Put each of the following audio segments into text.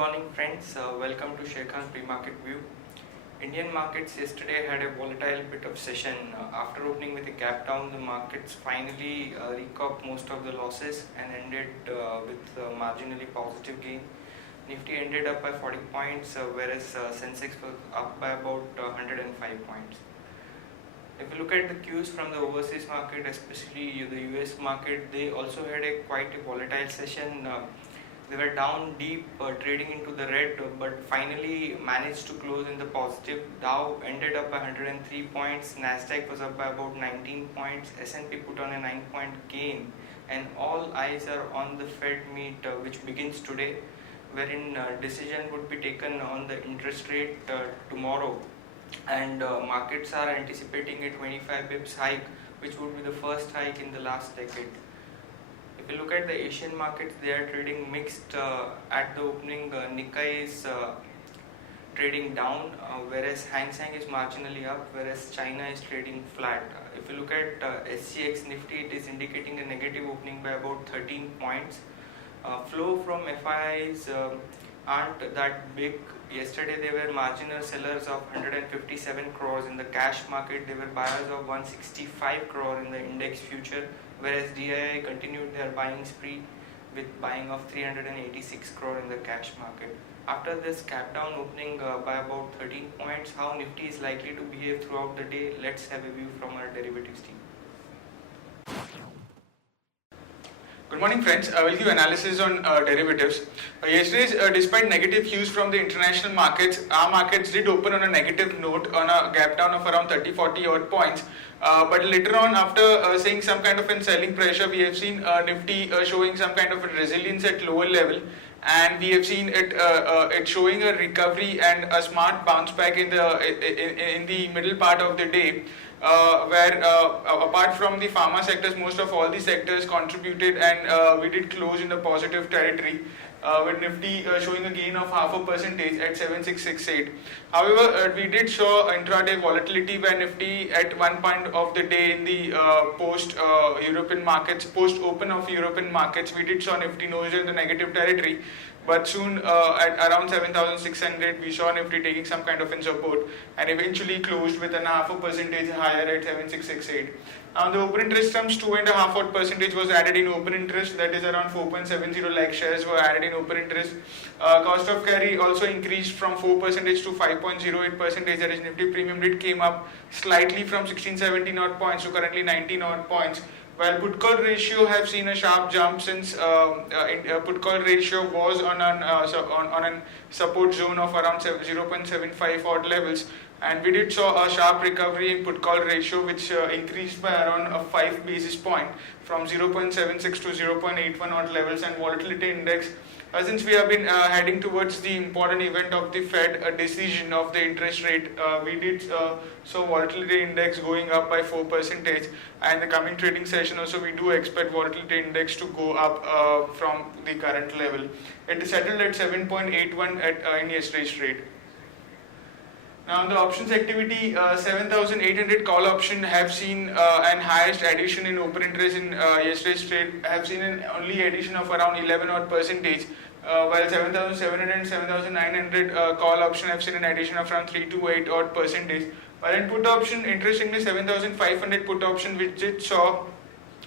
morning friends, welcome to Sharekhan pre-market view. Indian markets yesterday had a volatile bit of session. After opening with a gap down, the markets finally recouped most of the losses and ended with marginally positive gain. Nifty ended up by 40 points whereas Sensex was up by about 105 points. If you look at the cues from the overseas market, especially the US market, they also had quite a volatile session. They were down deep, trading into the red, but finally managed to close in the positive. Dow ended up by 103 points, Nasdaq was up by about 19 points, S&P put on a 9-point gain, and all eyes are on the Fed meet which begins today, wherein decision would be taken on the interest rate tomorrow. And markets are anticipating a 25 bips hike, which would be the first hike in the last decade. If you look at the Asian markets, they are trading mixed at the opening. Nikkei is trading down, whereas Hang Seng is marginally up, whereas China is trading flat. If you look at SGX Nifty, it is indicating a negative opening by about 13 points. Flow from FIIs aren't that big. Yesterday they were marginal sellers of 157 crores in the cash market. They were buyers of 165 crore in the index future, whereas DII continued their buying spree with buying of 386 crore in the cash market. After this gap down opening by about 13 points, how Nifty is likely to behave throughout the day, let's have a view from our derivatives team. Good morning friends, I will give analysis on derivatives. Yesterday, despite negative cues from the international markets, our markets did open on a negative note on a gap down of around 30-40 odd points. But later on, after seeing some kind of a selling pressure, we have seen Nifty showing some kind of a resilience at lower level, and we have seen it showing a recovery and a smart bounce back in the middle part of the day. Where apart from the pharma sectors, most of all the sectors contributed, and we did close in the positive territory, with Nifty showing a gain of 0.5% at 7668. However, we did show intraday volatility where Nifty at one point of the day in the European markets, post open of European markets, we did saw Nifty nose in the negative territory. But soon at around 7,600, we saw Nifty taking some kind of support and eventually closed with a 0.5% higher at 7668. Now the open interest terms, 2.5% was added in open interest, that is around 4.70 lakh shares were added in open interest. Cost of carry also increased from 4% to 5.08%, that is Nifty premium rate came up slightly from 16-17 odd points to currently 19 odd points. While put call ratio have seen a sharp jump since put call ratio was on a support zone of around 0.75 odd levels, and we did saw a sharp recovery in put call ratio which increased by around 5 basis point from 0.76 to 0.81 odd levels, and volatility index since we have been heading towards the important event of the Fed decision of the interest rate, we did saw volatility index going up by 4%, and the coming trading session also we do expect volatility index to go up from the current level. It settled at 7.81 in yesterday's trade. Now the options activity, 7,800 call option have seen an highest addition in open interest in yesterday's trade, have seen an only addition of around 11 odd percentage, while 7,700 and 7,900 call option have seen an addition of around 3 to 8 odd percentage. While in put option, interestingly 7,500 put option which did saw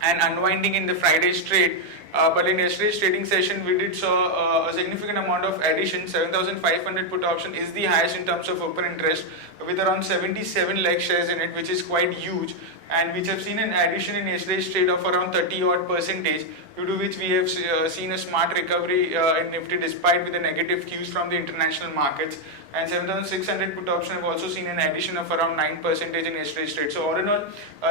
an unwinding in the Friday's trade. But in yesterday's trading session, we did saw a significant amount of addition. 7,500 put option is the highest in terms of open interest, with around 77 lakh shares in it, which is quite huge, and which have seen an addition in yesterday's trade of around 30 odd percentage, due to which we have seen a smart recovery in Nifty despite with the negative cues from the international markets. And 7,600 put option have also seen an addition of around 9% in yesterday's trade. So all in all,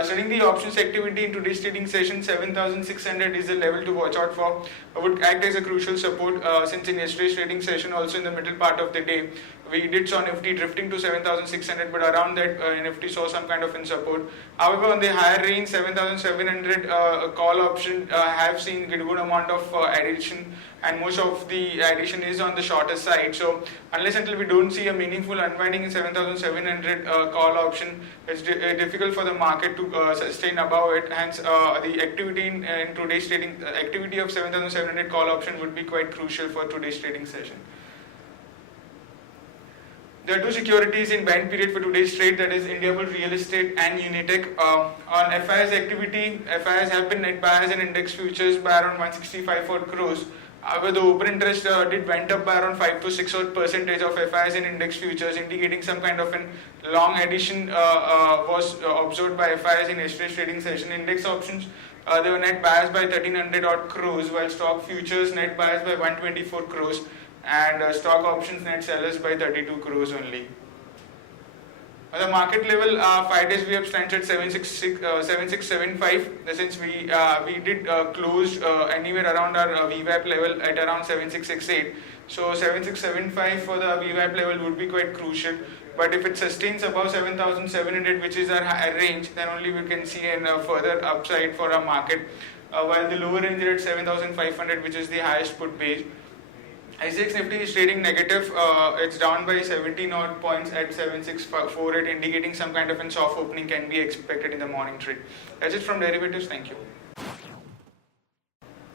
studying the options activity in today's trading session, 7,600 is the level to watch out for. Would act as a crucial support since in yesterday's trading session, also in the middle part of the day, we did saw Nifty drifting to 7,600, but around that Nifty saw some kind of support. However, on the higher range, 7,700 call option have seen a good amount of addition, and most of the addition is on the shorter side. So unless until we don't see a meaningful unwinding in 7,700 call option, it's difficult for the market to sustain above it. Hence, the activity in today's trading, activity of 7,700 call option would be quite crucial for today's trading session. There are two securities in band period for today's trade, that is Indiabulls Real Estate and Unitech. On FIS activity, FIS have been net buyers in index futures by around 165 odd crores. However, the open interest did went up by around 5 to 6 odd percentage of FIs in index futures, indicating some kind of an long addition was observed by FIs in yesterday's trading session. Index options, they were net buyers by 1300 odd crores, while stock futures net buyers by 124 crores. And stock options net sellers by 32 crores only. At the market level, 5 days we have stands at 7675. Since we did close anywhere around our VWAP level at around 7668. So 7675 for the VWAP level would be quite crucial. But if it sustains above 7700, which is our higher range, then only we can see a further upside for our market. While the lower range is at 7500, which is the highest put page. ICX Nifty is trading negative. It's down by 17 odd points at 7648, indicating some kind of a soft opening can be expected in the morning trade. That's it from derivatives. Thank you.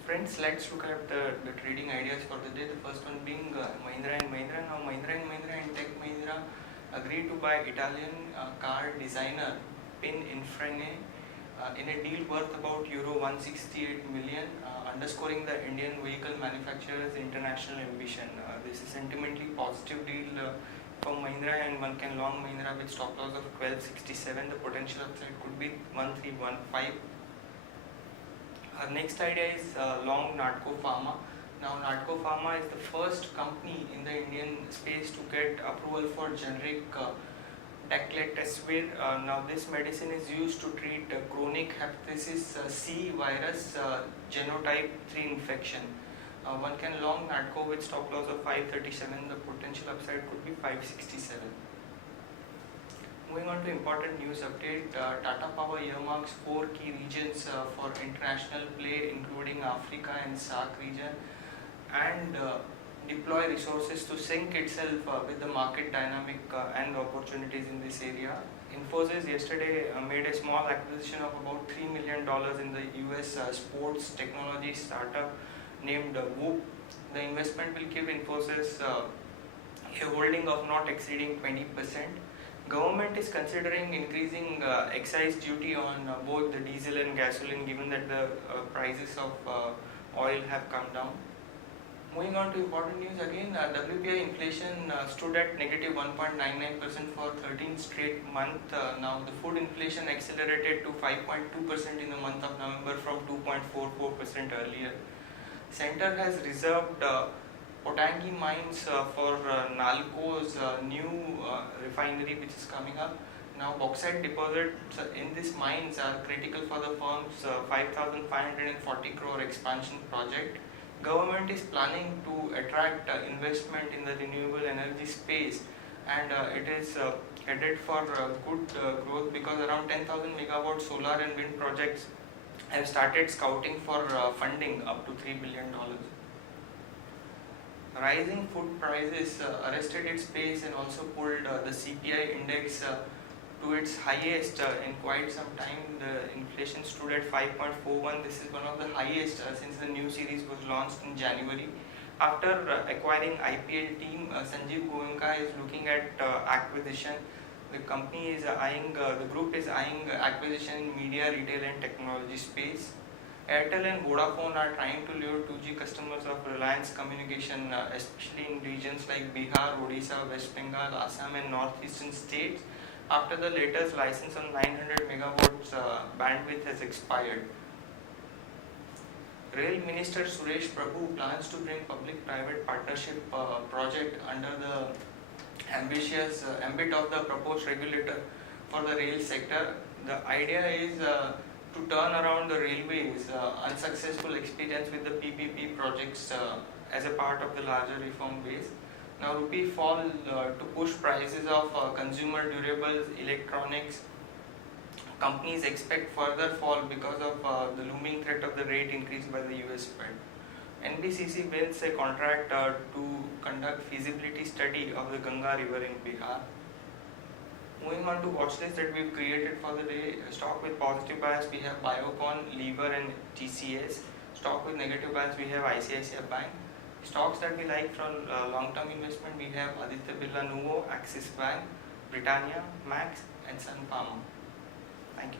Friends, let's look at the trading ideas for the day. The first one being Mahindra and Mahindra. Now Mahindra and Tech Mahindra agreed to buy Italian car designer Pin Infrane in a deal worth about euro 168 million, underscoring the Indian vehicle manufacturer's international ambition. This is sentimentally positive deal for Mahindra, and one can long Mahindra with stop loss of 1267. The potential upside could be 1315. Our next idea is long Natco Pharma. Now Natco Pharma is the first company in the Indian space to get approval for generic Daclitesvir. Now this medicine is used to treat chronic hepatitis C virus genotype 3 infection. One can long Natco with stop loss of 537. The potential upside could be 567. Moving on to important news update, Tata Power earmarks 4 key regions for international play, including Africa and SAARC region, and deploy resources to sync itself with the market dynamic and opportunities in this area. Infosys yesterday made a small acquisition of about $3 million in the US sports technology startup named Whoop. The investment will give Infosys a holding of not exceeding 20%. Government is considering increasing excise duty on both the diesel and gasoline, given that the prices of oil have come down. Moving on to important news again, WPI inflation stood at negative 1.99% for 13 straight month. Now the food inflation accelerated to 5.2% in the month of November from 2.44% earlier. Center has reserved Pottangi mines for Nalco's new refinery which is coming up. Now bauxite deposits in these mines are critical for the firm's 5,540 crore expansion project. Government is planning to attract investment in the renewable energy space, and it is headed for good growth because around 10,000 megawatt solar and wind projects have started scouting for funding up to $3 billion. Rising food prices arrested its pace and also pulled the CPI index to its highest in quite some time. The inflation stood at 5.41. This is one of the highest since the new series was launched in January. After acquiring IPL team, Sanjeev Goenka is looking at acquisition. The company is eyeing, the group is eyeing acquisition in media, retail and technology space. Airtel and Vodafone are trying to lure 2G customers of Reliance Communication, especially in regions like Bihar, Odisha, West Bengal, Assam and northeastern states, after the latest license on 900 megawatts bandwidth has expired. Rail Minister Suresh Prabhu plans to bring public-private partnership project under the ambitious ambit of the proposed regulator for the rail sector. The idea is to turn around the railways unsuccessful experience with the PPP projects as a part of the larger reform base. Now rupee fall to push prices of consumer durables, electronics. Companies expect further fall because of the looming threat of the rate increase by the US Fed. NBCC wins a contract to conduct feasibility study of the Ganga River in Bihar. Moving on to watch list that we've created for the day. Stock with positive bias we have Biocon, Lever and TCS. Stock with negative bias we have ICICI Bank. Stocks that we like for long-term investment, we have Aditya Birla Nuvo, Axis Bank, Britannia, Max, and Sun Pharma. Thank you.